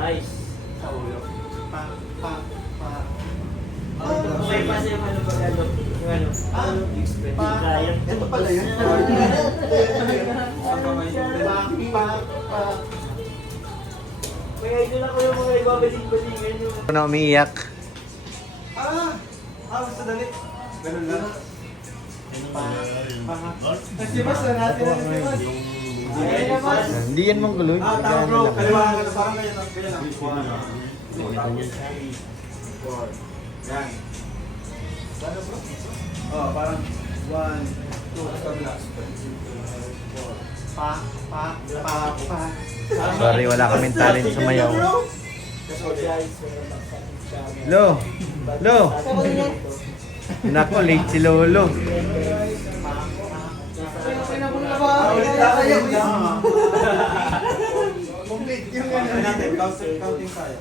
Nice. Sa ulo. Pa. May pa siya yung ano ba ano? Yung ano? Express. Giant. Ito pala yun. May idol ako yung mga ibabalik-balikan yung... Ako na umiiyak. Basta dali. Ganun lang. Kasi mas na natin ang simas. Hindi yan manggulo. Tama bro, kaliwangan ka na parang ganyan lang. Yan. Ano bro? Oh, parang 1, 2, tapos kabila. Pa. Sorry, wala kaming talent sumayaw. Lo! Nako, late si Lolo. Ulit lang. Complete yung ano natin, counting tayo.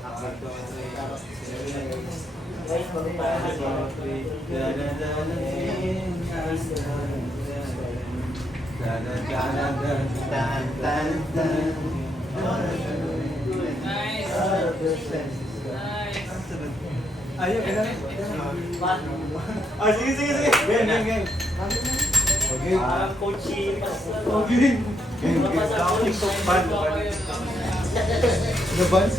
Ayun, sige. Game. Okay. Coaching. Okay. Nabans?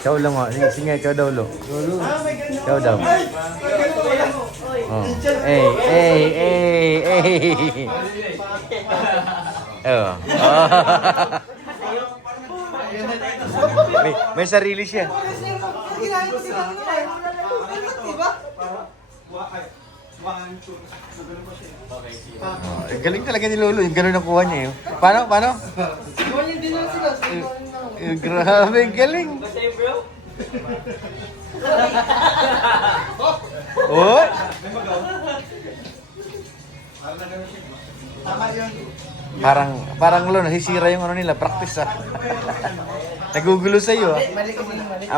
Ikaw lang mo. Sige, ikaw daw, Lo. Ikaw daw. Oh. Oh. May sarili siya. Oh, galing talaga ni Lolo. Yung gano'n nakuha niya yun. Paano? Grabe, galing. Basta yung bro? Oh! Tama yun. Parang Lo, nasisira yung ano nila, practice ah. Nagugulo sa'yo ah.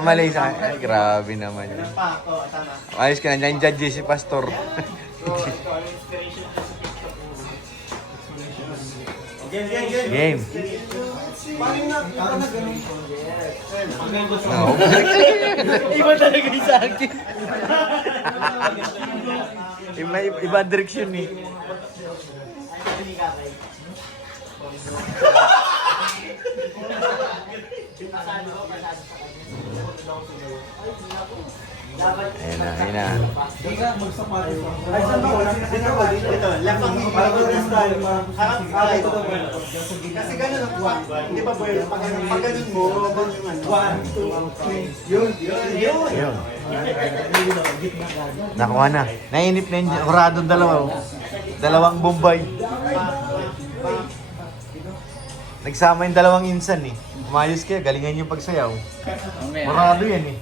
Mali sa akin. Ay, grabe naman yun. Tama. Ayos ka na, nandiyan judge si Pastor. Game. Parang na ganun. No. Iba talaga yung sa akin. Iba direksyon eh. Ayun na. Ay, saan ba? Wala dito ba? Dito. Lapang parang this time. Ito daw. Kasi ganun ang kuha. Hindi pa pwede. Pag ganun mo, ganun yung ano. 1, 2, 3. Yun. Ayun. Nakuha na. Nainip na yung Horadong dalawa. Dalawang Bombay. Nagsama yung dalawang insan eh. Umayos kayo, galingan yung pagsayaw. Horado yan eh.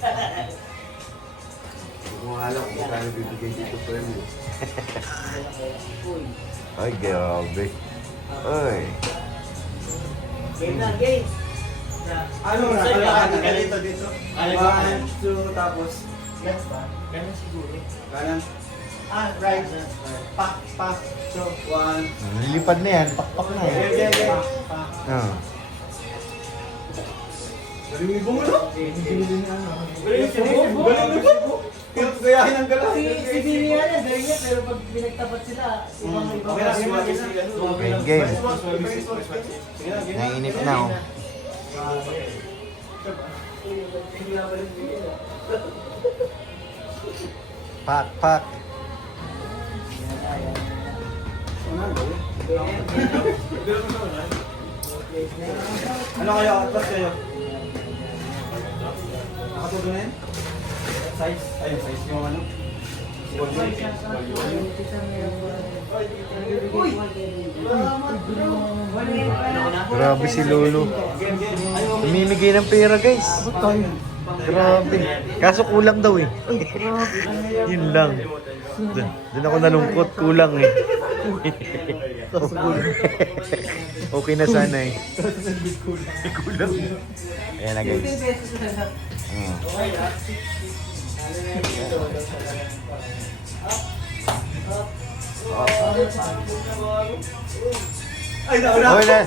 Kung alam ko kaya bibigay dito pa rin. Ay, grabe. Ay. Game. Ano na? Ganito dito. 1, 2, tapos. Left ba? Ganun siguro. Kanan. Right. Pa. So, 1. Nilipad na yan, pakpak na eh. Ah. Galing mo mo, no? Galing mo. Gayahin ang galaw. Si Billy nga yan, galing yan, pero pag pinagtapat sila, ibang Game. Nainip na oh. Pak. Ano kayo? Atlas kayo? Nakatudo na yan? Size? Ayun, size yung ano? Grabe si Lolo. Namimigay ng pera guys. Grabe. Kaso kulang daw eh. Yun lang. Doon ako nalungkot, kulang eh. Okay na sana eh. Kulang. Ayan na guys. Ay, nauna. Ulit.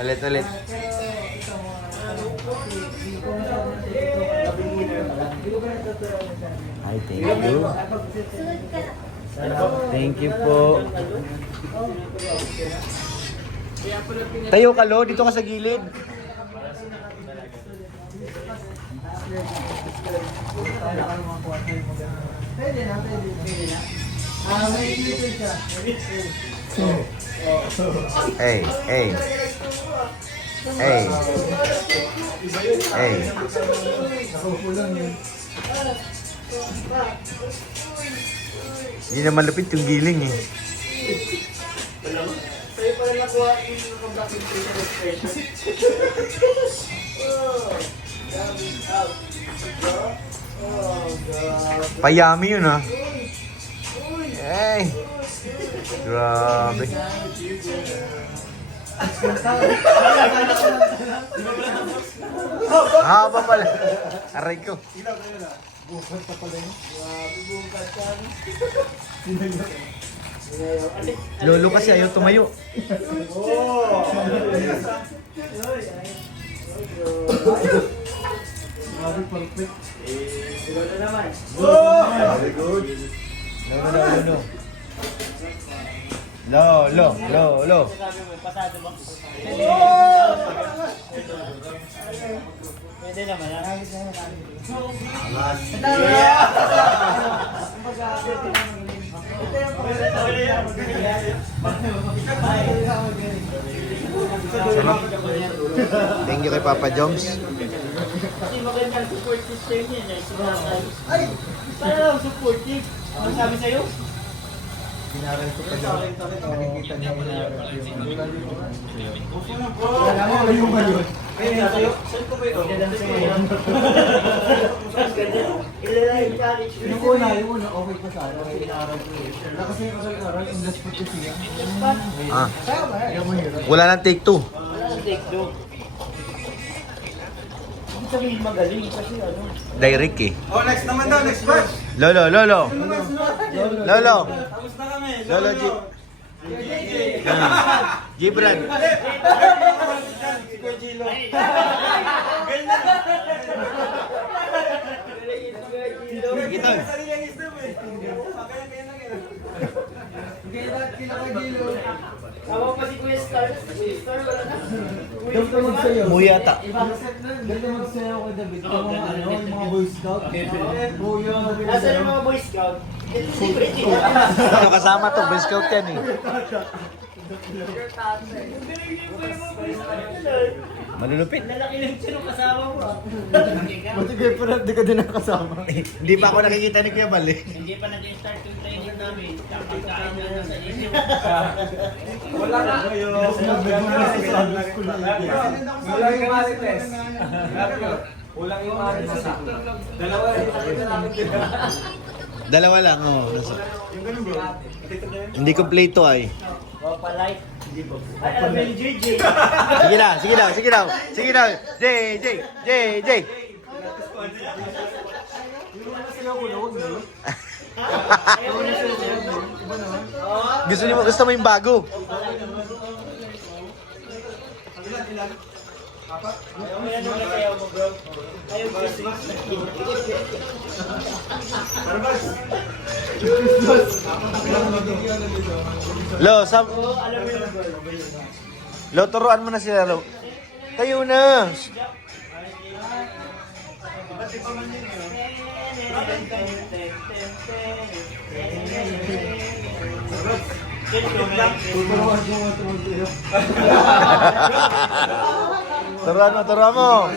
Ulit, ulit. Ay, thank you. Thank you po. Tayo ka, Lo. Dito ka sa gilid. Pwede na. May glitter siya. Hey, hey. Hey. Hey. Nakaupo lang yun. Hindi naman lupit yung giling eh. Sa'yo pala nakuha yung black facial expression. Payami yun ah. Hey. Grabe. Haba pala. Aray ko. Bukat pa pala yun. Lolo kasi ayaw tumayo. Grabe, perfect. Sila na naman. Very good. Lolo. Lolo. Sabi mo, pasado ba? Pwede naman ha? Thank you kay Papa Joms. Kasi magandang support system niya. Ay! Para lang supportive. Ano sabi sa'yo? Pinaral ko pa yun. Nakikita niya pinaral ko yung Wala mo, yung ba yun? Ayun sa'yo? Saan ko ba yun? Ganda sa'yo. Ilalay yung challenge. yung una, okay pa sa ano. Pinaral ko yun. Kasi aral, English po kasi yan. Ah, Kaya ba? Kaya mo hirap. wala nang take two. Wala nang take two. Hindi sabihin magaling kasi ano. Direct eh. Oh, next naman daw, next verse. Lolo. Lolo. Tapos na kami. Lolo G. Gibran. Kita. Tawag pa si Kuya Star. Kuya Star wala na. Doon ka magsayo. Muyata. Doon ka magsayo ko, David. Yung mga ano, yung mga Boy Scout. Buyo. Nasaan yung mga Boy Scout? Secret Ano kasama to? Boy Scout yan eh. Malulupit. Lalaki lang siya nung kasama mo. Buti kayo pa di ka din nakasama. Hindi pa ako nakikita ni Kuya Bal eh. Hindi pa nag-start yung training namin. Tapos kain na lang sa inyo. Wala na. Wala yung marites. Kulang yung marites. Dalawa Dalawa lang oh. Yung ganun bro. Hindi kompleto ay. Palike. Hindi ba? Ay, alam mo yung JJ. Sige daw. JJ. Gusto mo yung bago? May ano na kayo mo bro? Ayaw Christmas. Lo, Oo, alam mo yun bro. Lo, turuan mo na sila, Lo. Tayo na. Turuan mo.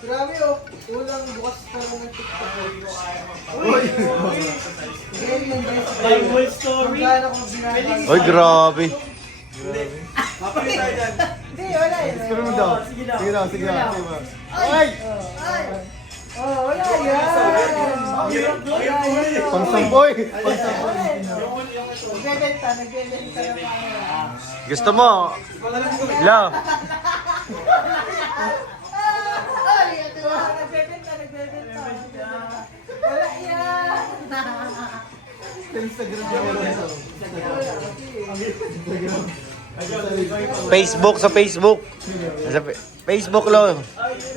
Grabe oh. Ulang bukas pa lang ng TikTok. Ganyan guys. Bible story. Magkano kung binabasa. Oy, grabe. Mapalit tayo dyan. Hindi, wala eh. Pero mo daw. Sige daw. Sige daw. Ay! Ay! Oh, wala yan. Pangsamboy. Nagbebenta na mga Gusto mo? Lo. Instagram niya. Facebook sa Facebook. Facebook lo.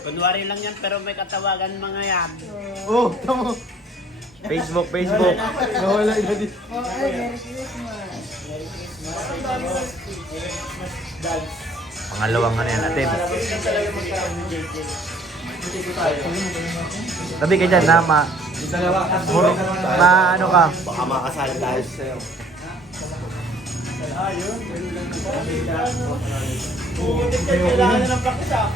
Kunwari lang yan, pero may katawagan mga yan. Oh, tama. Facebook. Nawala iba dito. Pangalawang ano yan natin. Tabi ka dyan, ano ka? Baka makasali tayo sa'yo. Kailangan na ng practice ah.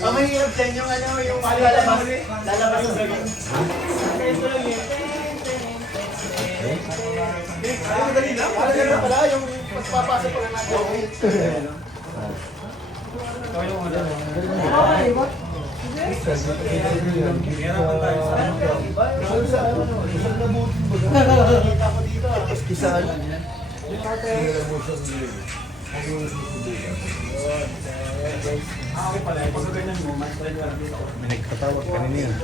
Ang mahirap dyan yung ano, yung lalabas sa gawin. Ito lang yun. Ay, madali lang. Para gano'n pala, yung pagpapasok ko lang natin. May nagpatawag kanina yun.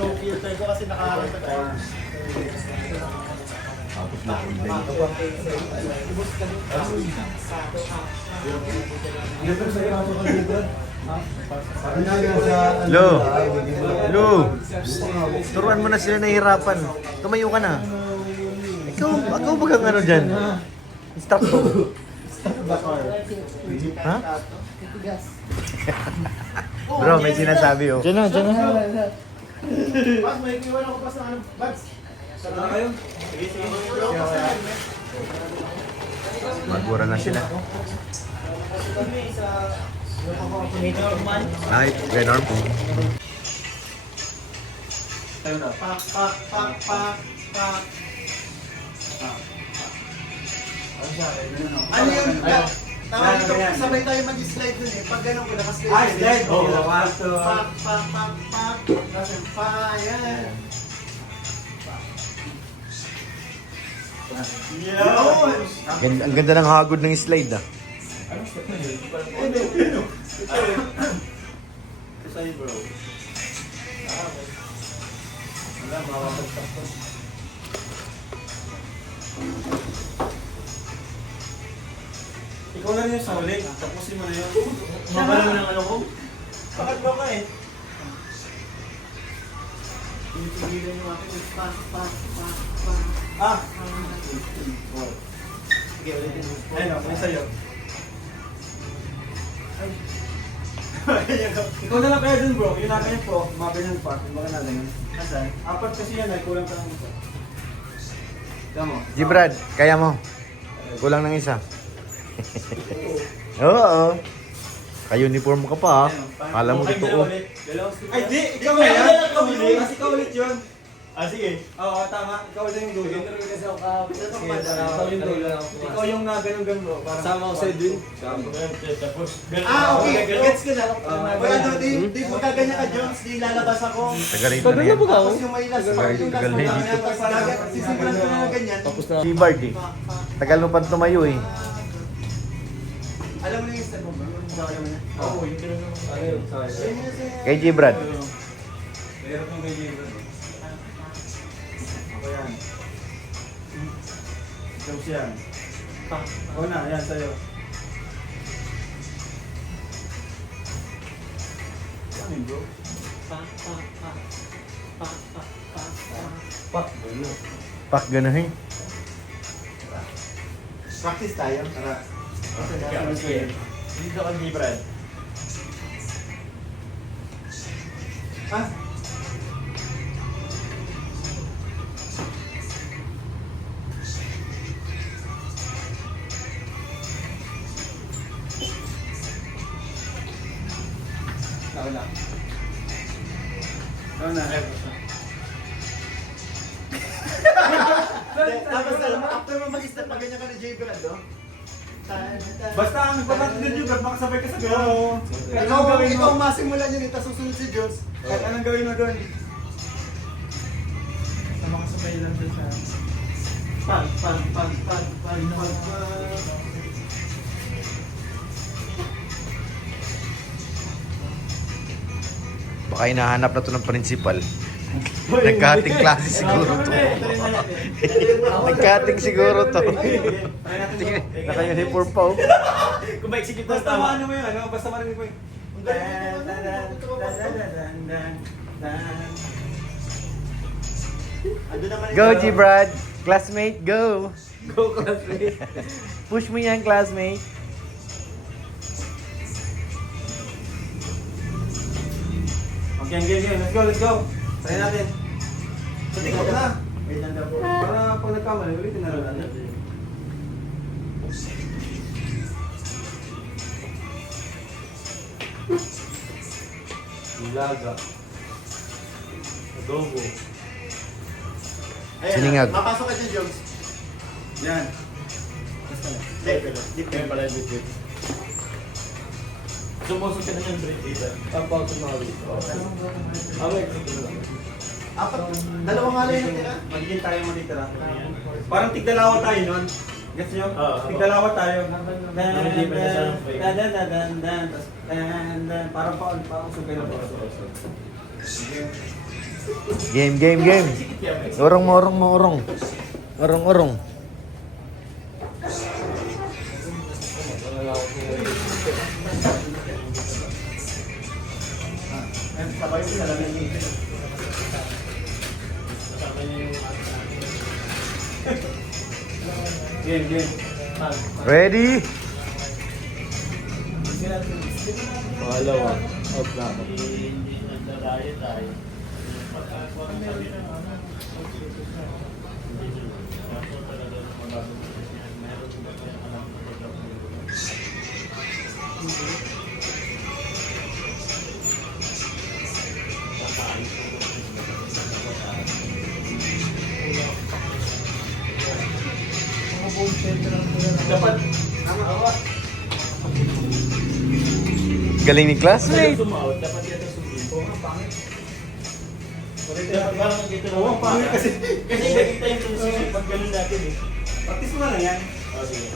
Low filter ko kasi nakaharap sa tayo. Lo, turuan mo na sila nahihirapan. Tumayo ka na. Ikaw bagang ano dyan? Stop to. Ha? Bro, may sinasabi oh. Diyan na. Bas, may iwan ako pa sa ano. Bas. Sana kayo? Sige. Magura na sila. Ay, ganon po. Pak. Ano yun? Tawag dito, sabay tayo mag-slide dun eh. Pag ganun ko, lakas kayo. slide. Pak. Kasi pa, yan. Ang ganda ng hagod ng slide ah. Sa'yo bro. Wala, makakagtak ko. Ikaw na rin yung sa huli. Tapusin mo na yun. Mabala mo ng ano ko? Bakit ba ka eh? Pinipigilan yung ako. Ah! Sige, ulitin mo. Ayun o, may sa'yo. Ikaw na lang kaya dun bro. Yung natin yung pro. Mga ganyan pa. Yung mga na ganyan. Asan? Apat kasi yan ay kulang pa lang isa. Tama. Brad, kaya mo. Kulang ng isa. Oo. Ka-uniform ka pa ah. Kala mo totoo. Ay, di! Ikaw na yan! Ikaw ulit! Kasi ikaw ulit yun. Ah, sige. Oo, tama. Ikaw ulit yung dulo. Ikaw yung dulo. Ikaw yung ganun bro. Sama ko sa Edwin. Ah, okay. Gets ko na. Wala no, di magkaganyan ka, Jones. Di lalabas ako. Taga rito na yan. Tapos yung may last part, yung last Tagal na part, dito. sisimulan ko na ganyan. Si Bard eh. Tagal mo pa tumayo eh. Alam mo na yung step mo ba? Alam mo na? Oo, yung ganun. Ano yun? Sorry. Kay G Brad. Meron kong ganyan. Ako yan. Tapos yan. Ako na, yan sa'yo. Ano yun bro? Pak gano'n eh. Practice tayo. Tara. Sige. Dito ka, Brad. Ah? Wala. Ano na? Tapos after mo mag-step, ganyan ka na J. Brad, no? Basta ang importante din yung Brad, makasabay ka sa gano'n. Ikaw masimulan yun, tapos susunod si Jones. Kahit anong gawin mo doon. Basta makasabay lang doon sa... Pag. Baka hinahanap na to ng principal. Nagkating klase siguro to. Nagkating siguro to. Tingnan, naka-uniform pa oh. Kung ma-execute na basta maano mo yun, ano? Basta marinig mo yun. Ando naman Go, G-Brad! Classmate, go! Go, classmate. Push mo yan, classmate. Okay, game. Let's go. Try natin. Sa tikot na. Wait lang daw po. Para pag nagkamali, ulitin na lang natin. Nilaga. Adobo. Ayan, Siningag. mapasok ka dyan, Jones. Yan. Dip pala yung dip. Sumusok ka na yung break dito. Tapos sumali. Execute na lang. Apat, dalawang nga lang yung tira. Magiging tayo matitira. Parang tigdalawa tayo nun. Gets nyo? Oo. Tigdalawa tayo. Hindi pa niya sa break. Parang pausog kayo na pausog. Game. Orong. Sabay ko sa lamin dito. Game. Ready? Pangalawa. Out na ako. Hindi nagdadayo tayo. Dapat, ama. Galing ni classmate. Sumaot, dapat yan ang sumili. Oo nga, pangit. Parang dito lang. Oo, pangit kasi. Kasi nakita yung sumili pag ganun natin eh. Practice mo na lang yan. Oh, sige.